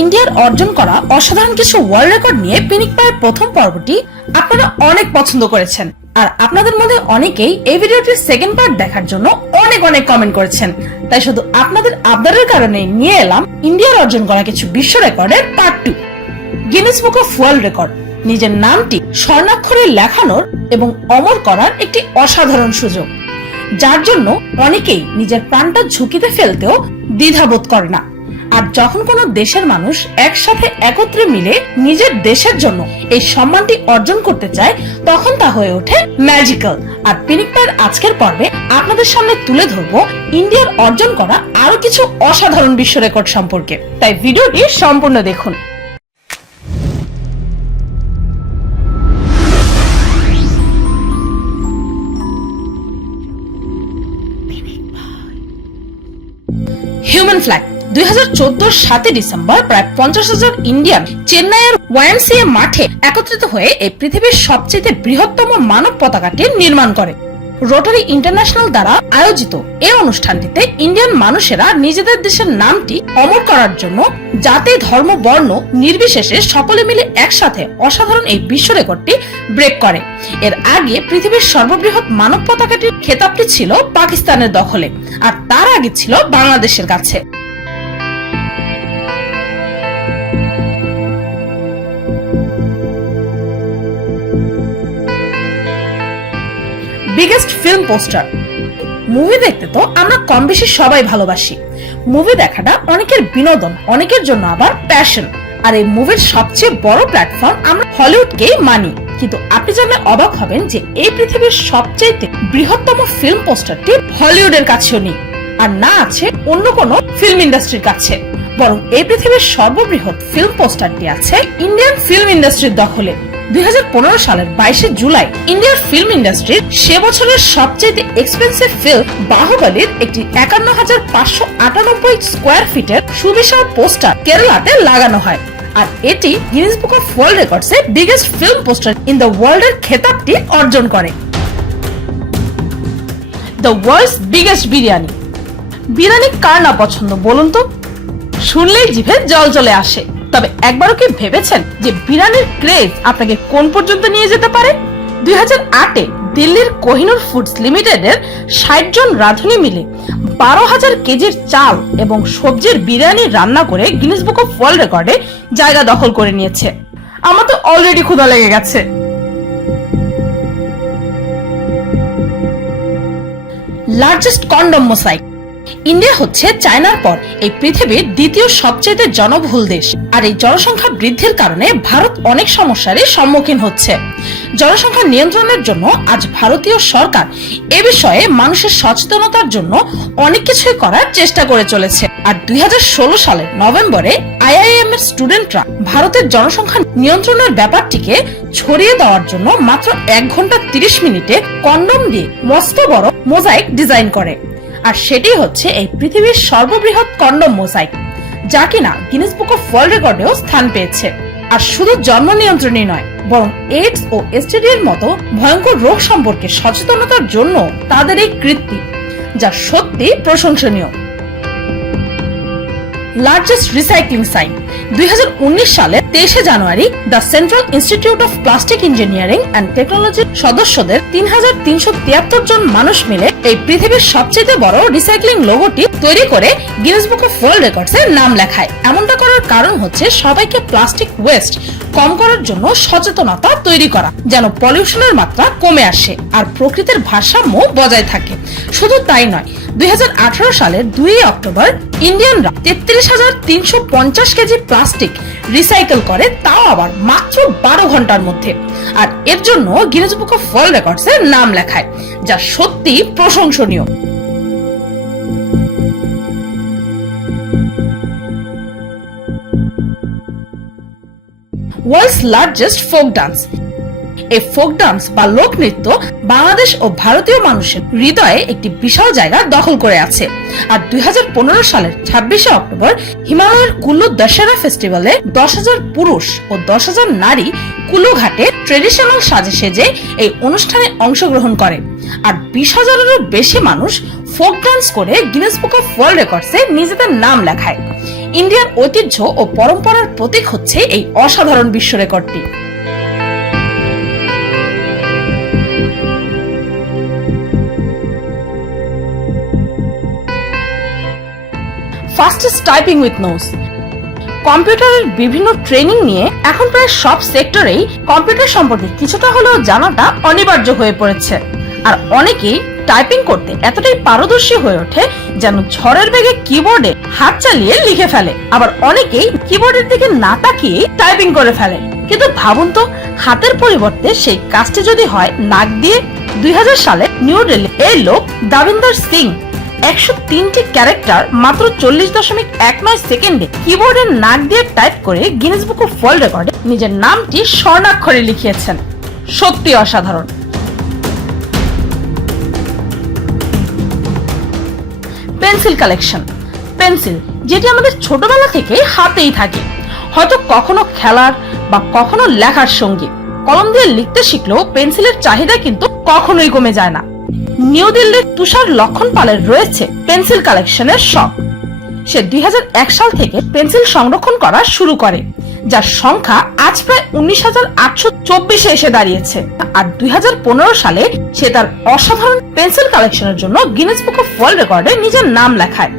ইন্ডিয়ার অর্জন করা অসাধারণ কিছু ওয়ার্ল্ড রেকর্ড নিয়ে পিনিক পায়ের প্রথম পর্বটি আপনারা অনেক পছন্দ করেছেন, আর আপনাদের মধ্যে অনেকেই এই ভিডিওটির সেকেন্ড পার্ট দেখার জন্য অনেক কমেন্ট করেছেন। তাই শুধু আপনাদের আবদারের কারণে নিয়ে এলাম ইন্ডিয়ার অর্জন করা কিছু বিশ্ব রেকর্ডের part 2। Guinness book of world record নিজের নামটি স্বর্ণাক্ষরে লেখানোর এবং অমর করার একটি অসাধারণ সুযোগ, যার জন্য অনেকেই নিজের প্রাণটা ঝুঁকিতে ফেলতেও দ্বিধাবোধ করে না। আর যখন কোনো দেশের মানুষ একসাথে একত্রে মিলে নিজের দেশের জন্য এই সম্মানটি অর্জন করতে চায়, তখন তা হয়ে ওঠে ম্যাজিক্যাল। আর পিনিক পায়ের আজকের পর্বে আপনাদের সামনে তুলে ধরবো ইন্ডিয়ার অর্জন করা আরো কিছু অসাধারণ বিশ্ব রেকর্ড সম্পর্কে। তাই ভিডিওটি সম্পূর্ণ দেখুন। হিউম্যান ফ্ল্যাগ 2014 7 ডিসেম্বর প্রায় 50,000 ইন্ডিয়ান চেন্নাইয়ের YMCA মাঠে একত্রিত হয়ে এই পৃথিবীর সবচেয়ে বৃহত্তম মানব পতাকাটি নির্মাণ করে। রোটারি ইন্টারন্যাশনাল দ্বারা আয়োজিত এই অনুষ্ঠানটিতে ইন্ডিয়ান মানুষেরা নিজেদের দেশের নামটি অমর করার জন্য জাতি, ধর্ম, বর্ণ নির্বিশেষে সকলে মিলে একসাথে অসাধারণ এই বিশ্ব রেকর্ডটি ব্রেক করে। এর আগে পৃথিবীর সর্ববৃহৎ মানব পতাকাটির খেতাবটি ছিল পাকিস্তানের দখলে, আর তার আগে ছিল বাংলাদেশের কাছে। Biggest film poster. মুভি দেখতে তো আমরা কম বেশি সবাই ভালোবাসি। মুভি দেখাটা অনেকের বিনোদন, অনেকের জন্য আবার প্যাশন। আর এই মুভির সবচেয়ে বড় প্ল্যাটফর্ম আমরা হলিউডকেই মানি। কিন্তু আপনি জানলে অবাক হবেন যে এই পৃথিবীর সবচেয়ে বৃহত্তম ফিল্ম পোস্টারটি হলিউডের কাছেও নেই, আর না আছে অন্য কোনো ফিল্ম ইন্ডাস্ট্রির কাছে। বরং এই পৃথিবীর সর্ববৃহৎ ফিল্ম পোস্টারটি আছে ইন্ডিয়ান ফিল্ম ইন্ডাস্ট্রির দখলে। 2015 সালের 22 জুলাই ইন্ডিয়ার ফিল্ম ইন্ডাস্ট্রির সে বছরের সবচেয়ে এক্সপেন্সিভ ফিল্ম বাহুবলীর একটি 51,598 স্কোয়ার ফিটের সুবিশাল পোস্টার কেরালাতে লাগানো হয়। আর এটি Guinness book of world Records এ biggest film poster in the world এর খেতাবটি অর্জন করে। The world's biggest biryani. Biryani কার না পছন্দ বলুন তো? শুনলেই জিভে জল চলে আসে। তবে একবারও কি ভেবেছেন যে বিরিয়ানির ক্রেজ আপনাকে কোন পর্যন্ত নিয়ে যেতে পারে? 2008-এ দিল্লির কোহিনুর ফুডস লিমিটেডের 60 জন রাঁধুনি মিলে 12,000 কেজির চাল এবং সবজির বিরিয়ানি রান্না করে গিনেস বুক অফ ওয়ার্ল্ড রেকর্ডে জায়গা দখল করে নিয়েছে। আমার তো অলরেডি ক্ষুধা লেগে গেছে। Largest condom মোসাইক। ইন্ডিয়া হচ্ছে চায়নার পর এই পৃথিবীর দ্বিতীয় সবচেয়ে জনবহুল দেশ। আর এই জনসংখ্যা বৃদ্ধির কারণে ভারত অনেক সমস্যারই সম্মুখীন হচ্ছে। জনসংখ্যা নিয়ন্ত্রণের জন্য আজ ভারতীয় সরকার এ বিষয়ে মানুষের সচেতনতার জন্য অনেক কিছুই করার চেষ্টা করে চলেছে। আর 2016 সালের নভেম্বরে IIM এর স্টুডেন্টরা ভারতের জনসংখ্যা নিয়ন্ত্রণের ব্যাপারটিকে ছড়িয়ে দেওয়ার জন্য মাত্র 1 ঘন্টা 30 মিনিটে কন্ডম দিয়ে মস্ত বড় মোজাইক ডিজাইন করে। আর সেটি হচ্ছে এই পৃথিবীর সর্ববৃহৎ কন্ডম মোজাইক, যা কিনা গিনেস বুক অফ ওয়ার্ল্ড রেকর্ডেও স্থান পেয়েছে। আর শুধু জন্ম নিয়ন্ত্রণই নয়, বরং এইডস ও STD এর মতো ভয়ঙ্কর রোগ সম্পর্কে সচেতনতার জন্য তাদের এই কৃত্তি, যা সত্যি প্রশংসনীয়। Largest recycling site. 2019 সালের 23 জানুয়ারি the Central Institute of Plastic Engineering and টেকনোলজির সদস্যদের 3,373 জন মানুষ মিলে এই পৃথিবীর সবচেয়ে বড় রিসাইক্লিং লোগোটি তৈরি করে Guinness book of world records এর নাম লেখায়। এমনটা করার কারণ হচ্ছে সবাইকে প্লাস্টিক ওয়েস্ট কম করার জন্য সচেতনতা তৈরি করা, যেন পলিউশনের মাত্রা কমে আসে আর প্রকৃতির ভারসাম্য বজায় থাকে। শুধু তাই নয়, 2018 সালের 2 অক্টোবর ইন্ডিয়ানরা 33,350 কেজি প্লাস্টিক রিসাইকেল করে, তাও আবার মাত্র 12 ঘন্টার মধ্যে। আর এর জন্য Guinness book of world records এর নাম লেখায়, যা সত্যি প্রশংসনীয়। World's largest folk dance. এই ফোক ডান্স বা লোক নৃত্য বাংলাদেশ ও ভারতীয় মানুষের হৃদয়ে একটি বিশাল জায়গা দখল করে আছে। আর 2015 সালের 26 অক্টোবর হিমালয়ের কুল্লু দশেরা ফেস্টিভ্যালে 10,000 পুরুষ ও 10,000 নারী কুলু ঘাটে ট্রেডিশনাল সাজে সেজে এই অনুষ্ঠানে অংশগ্রহণ করে। আর 20,000-এরও বেশি মানুষ ফোক ডান্স করে গিনেস বুক অফ ওয়ার্ল্ড রেকর্ডসে নিজেদের নাম লেখায়। ইন্ডিয়ার ঐতিহ্য ও পরম্পরার প্রতীক হচ্ছে এই অসাধারণ বিশ্ব রেকর্ডটি। Fastest typing with nose. কম্পিউটারের বিভিন্ন ট্রেনিং নিয়ে এখন প্রায় সব সেক্টরেই কম্পিউটার সম্পর্কে কিছুটা হলেও জানাটা অনিবার্য হয়ে পড়েছে। আর অনেকেই টাইপিং করতে এতটাই পারদর্শী হয়ে ওঠে যেন ঝড়ের বেগে কিবোর্ডে হাত চালিয়ে লিখে ফেলে। আবার অনেকেই কিবোর্ডের দিকে না তাকিয়ে টাইপিং করে ফেলে। কিন্তু ভাবুন তো, হাতের পরিবর্তে সেই কাজটি যদি হয় নাক দিয়ে। 2000 সালে নিউ দিল্লি এই লোক দাবিন্দর সিং 103টি ক্যারেক্টার মাত্র 40.19 সেকেন্ডে কিবোর্ডের নাক দিয়ে টাইপ করে গিনেস বুক অফ ওয়ার্ল্ড রেকর্ডে নিজের নামটি স্বর্ণাক্ষরে লিখিয়েছেন। সত্যি অসাধারণ। Pencil collection. পেন্সিল, যেটি আমাদের ছোটবেলা থেকে হাতেই থাকে, হয়তো কখনো খেলার বা কখনো লেখার সঙ্গী। কলম দিয়ে লিখতে শিখলেও পেন্সিলের চাহিদা কিন্তু কখনোই কমে যায় না। নিউ দিল্লির তুষার লক্ষণ পালের রয়েছে পেন্সিল কালেকশনের শখ। সে 2001 সাল থেকে পেন্সিল সংরক্ষণ করা শুরু করে, যার সংখ্যা আজ প্রায় 19,824 এসে দাঁড়িয়েছে। আর 2015 সালে সে তার অসাধারণ পেন্সিল কালেকশনের জন্য গিনেস বুক অফ ওয়ার্ল্ড রেকর্ডে নিজের নাম লেখায়।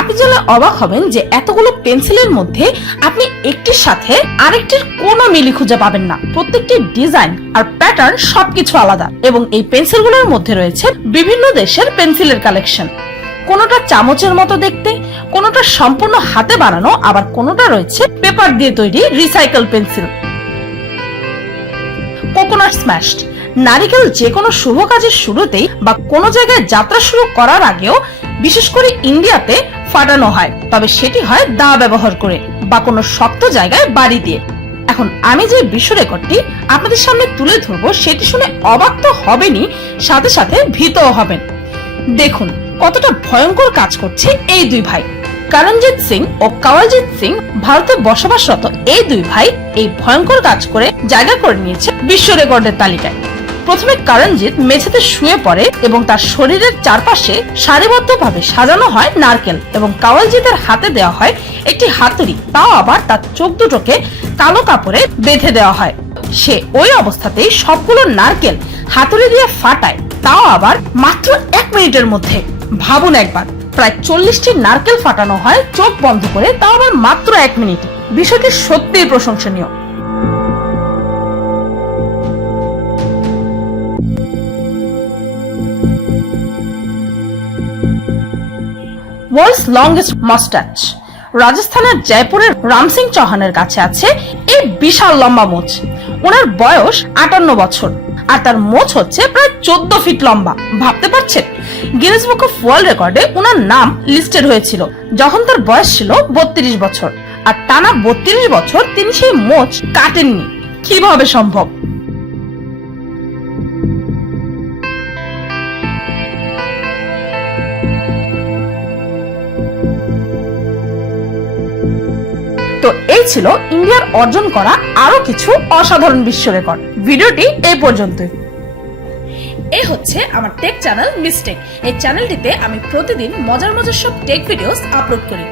আপনি জানলে অবাক হবেন যে এতগুলো পেন্সিলের মধ্যে আপনি একটির সাথে আরেকটির কোনো মিল খুঁজে পাবেন না। প্রত্যেকটি ডিজাইন আর প্যাটার্ন সবকিছু আলাদা, এবং এই পেন্সিলগুলোর মধ্যে রয়েছে বিভিন্ন দেশের পেন্সিলের কালেকশন। কোনোটা চামচের মতো দেখতে, কোনোটা সম্পূর্ণ হাতে বানানো, আবার কোনোটা রয়েছে পেপার দিয়ে তৈরি রিসাইকেল পেন্সিল। Coconut smashed. নারিকেল যে কোনো শুভ কাজের শুরুতেই বা কোনো জায়গায় যাত্রা শুরু করার আগেও, বিশেষ করে ইন্ডিয়াতে, ফাটানো হয়। তবে সেটি হয় দা ব্যবহার করে বা কোনো শক্ত জায়গায় বাড়ি দিয়ে। এখন আমি যে বিশ্ব রেকর্ডটি আপনাদের সামনে তুলে ধরবো, সেটি শুনে অবাক তো হবেনই, সাথে সাথে ভীতও হবেন। দেখুন কতটা ভয়ঙ্কর কাজ করছে এই দুই ভাই। করণজিৎ সিং ও কাওয়ালজিৎ সিং ভারতে বসবাসরত এই দুই ভাই এই ভয়ঙ্কর কাজ করে জায়গা করে নিয়েছে বিশ্ব রেকর্ডের তালিকায়। প্রথমে করণজিৎ মেঝেতে শুয়ে পড়ে এবং তার শরীরের চারপাশে সারিবদ্ধভাবে সাজানো হয় নারকেল, এবং কাওয়ালজিতের হাতে দেওয়া হয় একটি হাতুড়ি, তাও আবার তার চোখ দুটোকে কালো কাপড়ে বেঁধে দেওয়া হয়। সে ওই অবস্থাতেই সবগুলো নারকেল হাতুড়ি দিয়ে ফাটায়, তাও আবার মাত্র 1 মিনিটের মধ্যে। ভাবুন একবার, প্রায় 40টি নারকেল ফাটানো হয় চোখ বন্ধ করে, তাও আবার মাত্র 1 মিনিটে। বিষয়টি সত্যিই প্রশংসনীয়। World's longest moustache. রাজস্থানের জয়পুরের রাম সিং চৌহানের কাছে আছে এই বিশাল লম্বা মোচ। ওনার বয়স 58 বছর, আর তার মোচ হচ্ছে প্রায় 14 ফিট লম্বা। ভাবতে পারছেন? গিনেস বুক অফ ওয়ার্ল্ড রেকর্ডে ওনার নাম লিস্টেড হয়েছিল যখন তার বয়স ছিল 32 বছর, আর টানা 32 বছর তিনি সেই মোচ কাটেননি। কিভাবে সম্ভব? তো এই ছিল ইন্ডিয়ার অর্জন করা আরো কিছু অসাধারণ বিশ্ব রেকর্ড। ভিডিওটি এই পর্যন্তই। এই হচ্ছে আমার টেক চ্যানেল মিস্টেক। এই চ্যানেলটিতে আমি প্রতিদিন মজার মজার সব টেক ভিডিওস আপলোড করি।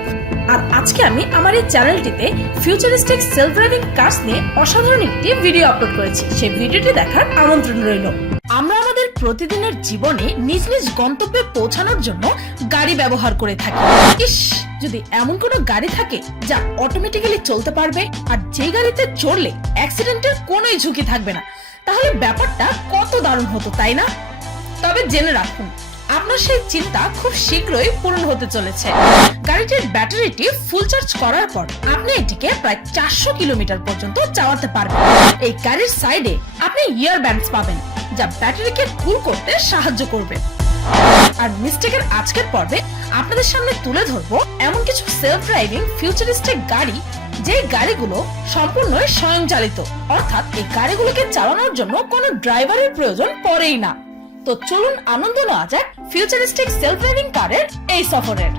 আর আজকে আমি আমার এই চ্যানেলটিতে ফিউচারিস্টিক সেলফ ড্রাইভিং কার্স নিয়ে অসাধারণ একটি ভিডিও আপলোড করেছি। সেই ভিডিওটি দেখার আমন্ত্রণ রইল। আমরা আমাদের প্রতিদিনের জীবনে নিজ নিজ গন্তব্যে পৌঁছানোর জন্য গাড়ি ব্যবহার করে থাকি। ইস, যদি এমন কোনো গাড়ি থাকে যা অটোমেটিক্যালি চলতে পারবে, আর যে গাড়িতে চড়লে অ্যাক্সিডেন্টের কোনোই ঝুঁকি থাকবে না, তাহলে ব্যাপারটা কত দারুণ হতো, তাই না? তবে জেনে রাখুন, আপনার সেই চিন্তা খুব শীঘ্রই পূরণ হতে চলেছে। গাড়িটির ব্যাটারিটি ফুল চার্জ করার পর আপনি এটিকে প্রায় 400 কিলোমিটার পর্যন্ত চালাতে পারবেন। এই গাড়ির সাইডে আপনি ইয়ার ব্যান্ডস পাবেন, যা ব্যাটারিকে কুল করতে সাহায্য করবে। আর মিস্টেকের আজকের পর্বে আপনাদের সামনে তুলে ধরবো এমন কিছু সেলফ ড্রাইভিং ফিউচারিস্টিক গাড়ি, যে গাড়িগুলো সম্পূর্ণই স্বয়ংচালিত, অর্থাৎ এই গাড়িগুলোকে চালানোর জন্য কোনো ড্রাইভারের প্রয়োজন পড়েই না। তো চলুন আনন্দ নেওয়া যাক ফিউচারিস্টিক সেলফ ড্রাইভিং কারের এই সফরের।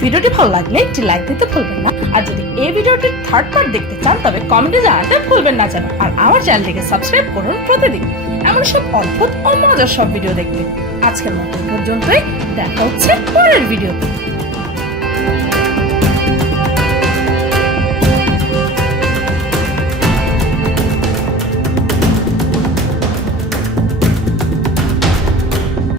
ভিডিওটি ভালো লাগলে একটি লাইক দিতে ভুলবেন না, আর যদি এই ভিডিওটির থার্ড পার্ট দেখতে চান তবে কমেন্টে জানাতে ভুলবেন না যেন। আর আমার চ্যানেলটিকে সাবস্ক্রাইব করুন প্রতিদিন এমন সব অদ্ভুত ও মজার সব ভিডিও দেখতে। আজকের মতো এই পর্যন্তই, দেখা হচ্ছে পরের ভিডিওতে।